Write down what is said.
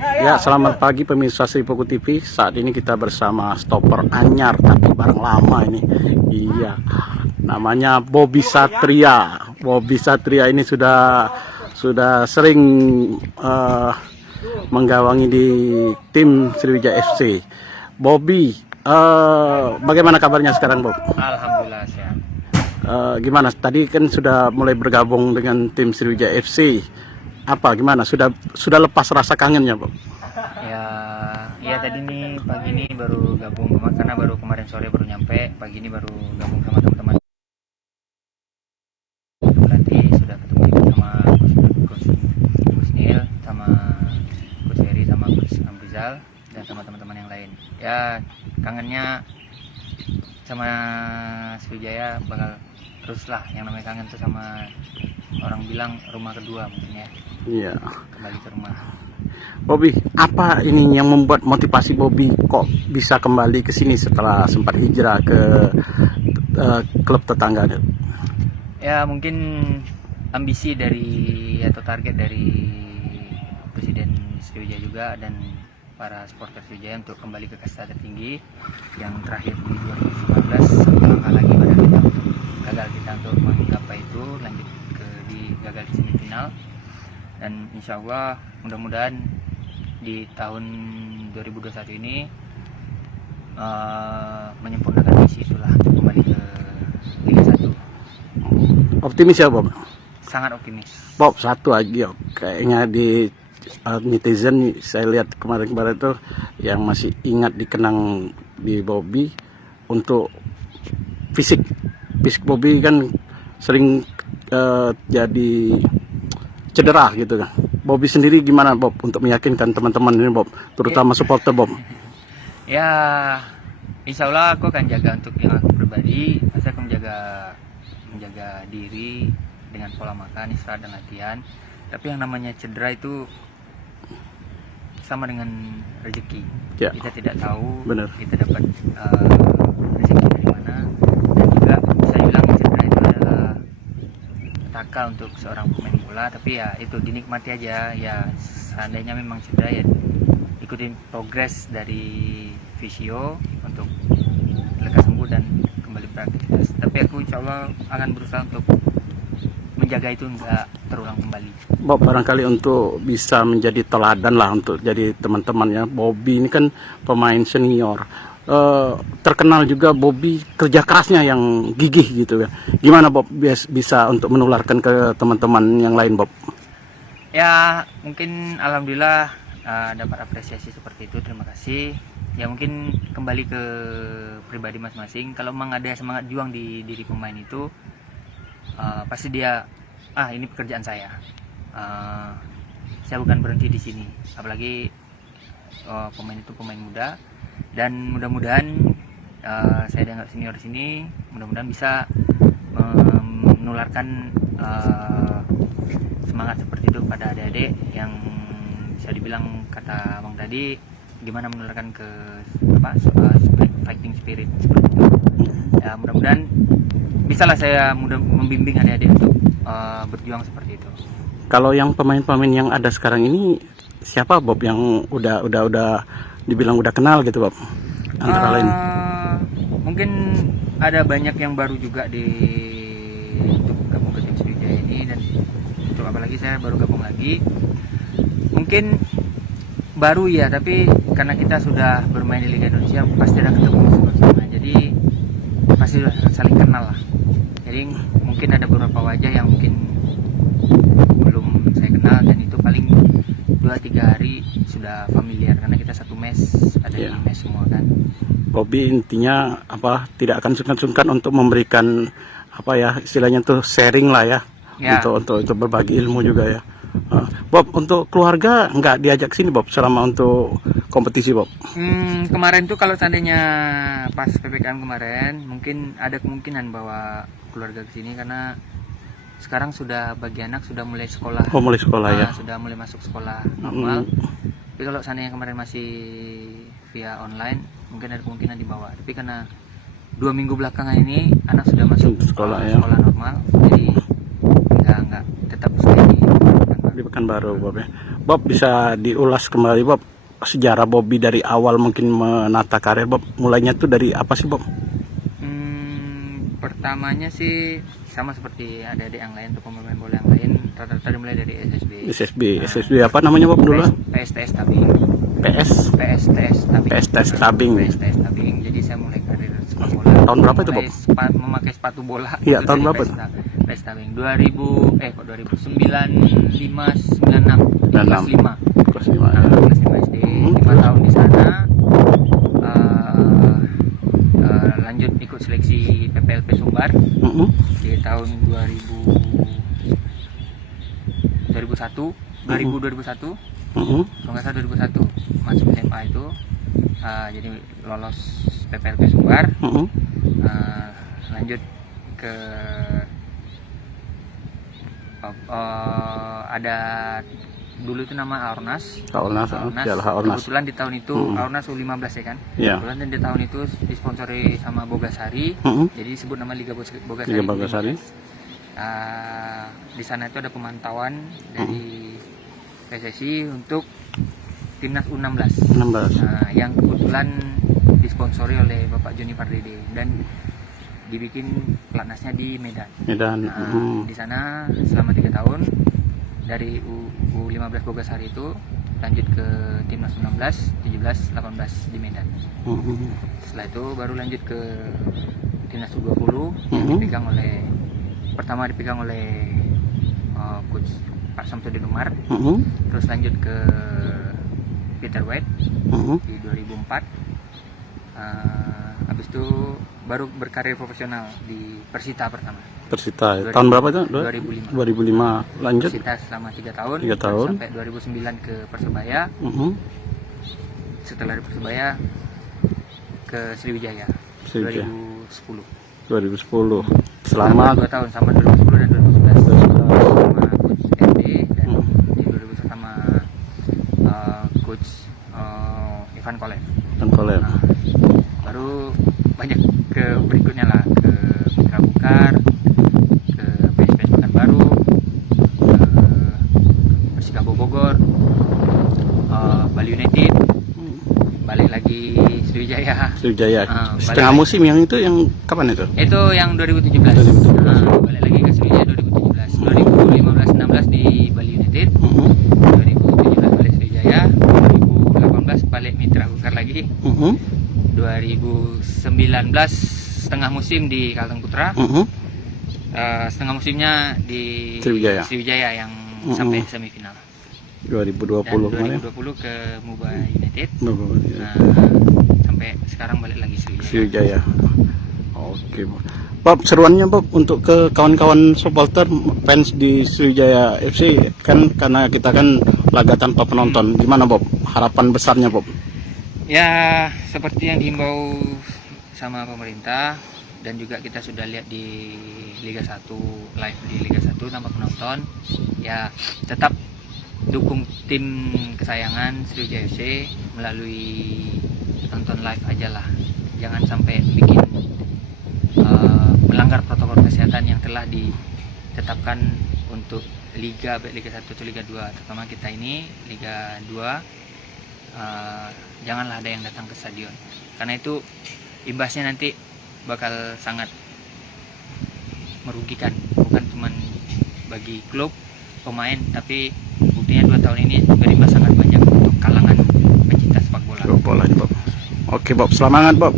Ya, selamat pagi pemirsa Sripoku TV. Saat ini kita bersama stopper anyar tapi barang lama ini. Iya, namanya Bobby Satria. Bobby Satria ini sudah sering menggawangi di tim Sriwijaya FC. Bobby, bagaimana kabarnya sekarang, Bob? Alhamdulillah sehat. Gimana? Tadi kan sudah mulai bergabung dengan tim Sriwijaya FC. Apa gimana? Sudah lepas rasa kangennya, Bob? Ya tadi nih pagi ini baru gabung karena baru kemarin sore baru nyampe. Pagi ini baru gabung sama teman-teman. Berarti sudah ketemu juga sama Coach Nil, sama Coach Heri, sama Coach Ambrizal dan sama teman-teman yang lain. Ya kangennya sama Sriwijaya bakal terus lah. Yang namanya kangen tuh sama orang bilang rumah kedua mungkin ya. Iya. Kembali ke rumah. Bobby, apa ini yang membuat motivasi Bobby kok bisa kembali ke sini setelah sempat hijrah ke klub tetangga? Ya mungkin ambisi dari atau target dari Presiden Sriwijaya juga dan para supporter Sriwijaya untuk kembali ke kasta tertinggi yang terakhir di 2019. Satu langkah lagi pada kita untuk gagal untuk menggapai itu, lanjut gagal di semifinal. Dan insya Allah mudah-mudahan di tahun 2021 ini menyempurnakan misi itulah untuk kembali ke Liga 1. Optimis ya, Bob? Sangat optimis. Bob, satu lagi, kayaknya di netizen saya lihat kemarin-kemarin tuh yang masih ingat dikenang di Bobby untuk fisik Bobby kan sering jadi cedera gitu kan. Bobby sendiri gimana, Bob, untuk meyakinkan teman-teman ini, Bob, terutama supporter, Bob? Ya, insya Allah aku akan jaga untuk yang aku pribadi. Saya akan menjaga diri dengan pola makan, istirahat dan latihan. Tapi yang namanya cedera itu sama dengan rezeki. Ya. Kita tidak tahu. Benar. Kita dapat rezeki dari mana. Dan juga saya bilang cedera itu adalah petaka untuk seorang pemain bola. Tapi ya itu dinikmati aja. Ya seandainya memang cedera ya ikutin progres dari fisio untuk lekas sembuh dan kembali beraktivitas. Tapi aku insya Allah akan berusaha untuk menjaga itu nggak terulang kembali. Bob, barangkali untuk bisa menjadi teladan lah untuk jadi teman-temannya. Bobby ini kan pemain senior, terkenal juga Bobby kerja kerasnya yang gigih gitu ya. Gimana, Bob, bisa untuk menularkan ke teman-teman yang lain, Bob? Ya mungkin alhamdulillah dapat apresiasi seperti itu, terima kasih. Ya mungkin kembali ke pribadi masing-masing. Kalau memang ada semangat juang di diri pemain itu, pasti dia ini pekerjaan saya. Saya bukan berhenti di sini. Apalagi pemain itu pemain muda dan mudah-mudahan saya dianggap senior di sini, mudah-mudahan bisa menularkan semangat seperti itu pada adik-adik yang bisa dibilang kata Bang tadi, gimana menularkan ke fighting spirit seperti itu. Ya mudah-mudahan bisalah saya membimbing adik-adik untuk berjuang seperti itu. Kalau yang pemain-pemain yang ada sekarang ini siapa, Bob, yang udah dibilang udah kenal gitu, Bob? Antara lain mungkin ada banyak yang baru juga untuk gabung ke tim Sriwijaya ini, dan untuk apalagi saya baru gabung lagi. Mungkin baru ya, tapi karena kita sudah bermain di Liga Indonesia pasti ada ketemu bersama, jadi pasti sudah saling kenal lah. Jadi mungkin ada beberapa wajah yang mungkin belum saya kenal, dan itu paling 2-3 hari sudah familiar karena kita satu mes, ada di mes semua kan. Bobby intinya tidak akan sungkan-sungkan untuk memberikan istilahnya tuh sharing lah ya. Untuk berbagi ilmu juga ya. Bob, untuk keluarga nggak diajak sini, Bob, selama untuk kompetisi, Bob? Kemarin tuh kalau seandainya pas PPKM kemarin mungkin ada kemungkinan bawa keluarga ke sini karena sekarang sudah bagi anak sudah mulai sekolah. Oh, mulai sekolah ya. Sudah mulai masuk sekolah normal. Tapi kalau seandainya kemarin masih via online mungkin ada kemungkinan dibawa. Tapi karena 2 minggu belakangan ini anak sudah masuk sekolah normal, jadi enggak tetap stay di Pekanbaru, Bob ya. Bob bisa diulas kembali Bob sejarah Bobby dari awal mungkin menata karir Bob. Mulainya tuh dari apa sih Bob? Pertamanya sih sama seperti adik-adik yang lain atau pemain bola yang lain, rata-rata dimulai dari SSB apa namanya Bob dulu? PSTS Tabing. PSTS Tabing. Jadi saya mulai karir sepak bola. Tahun berapa itu Bob? Memakai sepatu bola. Iya, itu tahun dari berapa? PS Tabing 2095 96 kelas 5. Kelas 5. Kelas 5 SD, 5 tahun di sana. Lanjut ikut seleksi PPLP Sumbar di tahun 2001 kalau nggak salah 2001 masuk SMA itu, jadi lolos PPLP Sumbar. Lanjut ke ada dulu itu nama Aornas. Kebetulan di tahun itu Aornas U15 ya kan. Kebetulan di tahun itu disponsori sama Bogasari. Jadi disebut nama Liga Bogasari. Di sana itu ada pemantauan dari PSSI untuk timnas U16. Yang kebetulan disponsori oleh Bapak Joni Pardede dan dibikin pelatnasnya di Medan. Di sana selama 3 tahun dari U15 Bogasari itu lanjut ke timnas U16, 17, 18 di Medan. Setelah itu baru lanjut ke timnas U20 yang pertama dipegang oleh coach Pak Samsudin Umar. Terus lanjut ke Peter White di 2004. Habis itu baru berkarir profesional di Persita pertama. Tahun berapa itu? 2005. Lanjut Persita selama 3 tahun. Sampai 2009 ke Persebaya. Setelah dari Persebaya ke Sriwijaya. 2010. Selama 2 tahun sama 2010 dan 2011 sama coach SD dan di 2011 sama coach Ivan Kolev. Baru banyak ke berikutnya lah, ke Mitra Bukar, ke PSPS Pekanbaru, ke Persikabo Bogor, Bali United, balik lagi Sriwijaya. Setengah musim yang itu yang kapan itu? Itu yang 2017. Balik lagi ke Sriwijaya 2017. 2015-16 di Bali United. 2017 balik Sriwijaya. 2018 balik Mitra Bukar lagi. 2019 setengah musim di Kalteng Putra. Setengah musimnya di Sriwijaya yang sampai semifinal. 2020 dan 2020 ke Muba United. Sampai sekarang balik lagi Sriwijaya. Oke Bob, seruannya Bob untuk ke kawan-kawan supporter fans di Sriwijaya FC kan, karena kita kan laga tanpa penonton. Gimana Bob harapan besarnya Bob? Ya seperti yang dihimbau sama pemerintah dan juga kita sudah lihat di Liga 1, live di Liga 1 tanpa penonton, ya tetap dukung tim kesayangan Sriwijaya FC melalui nonton live aja lah. Jangan sampai bikin melanggar protokol kesehatan yang telah ditetapkan untuk Liga, baik Liga 1 atau Liga 2, terutama kita ini Liga 2. Janganlah ada yang datang ke stadion, karena itu imbasnya nanti bakal sangat merugikan, bukan cuma bagi klub, pemain, tapi buktinya 2 tahun ini berimbas sangat banyak untuk kalangan pecinta sepak bola. Bola Bob. Oke Bob, semangat Bob.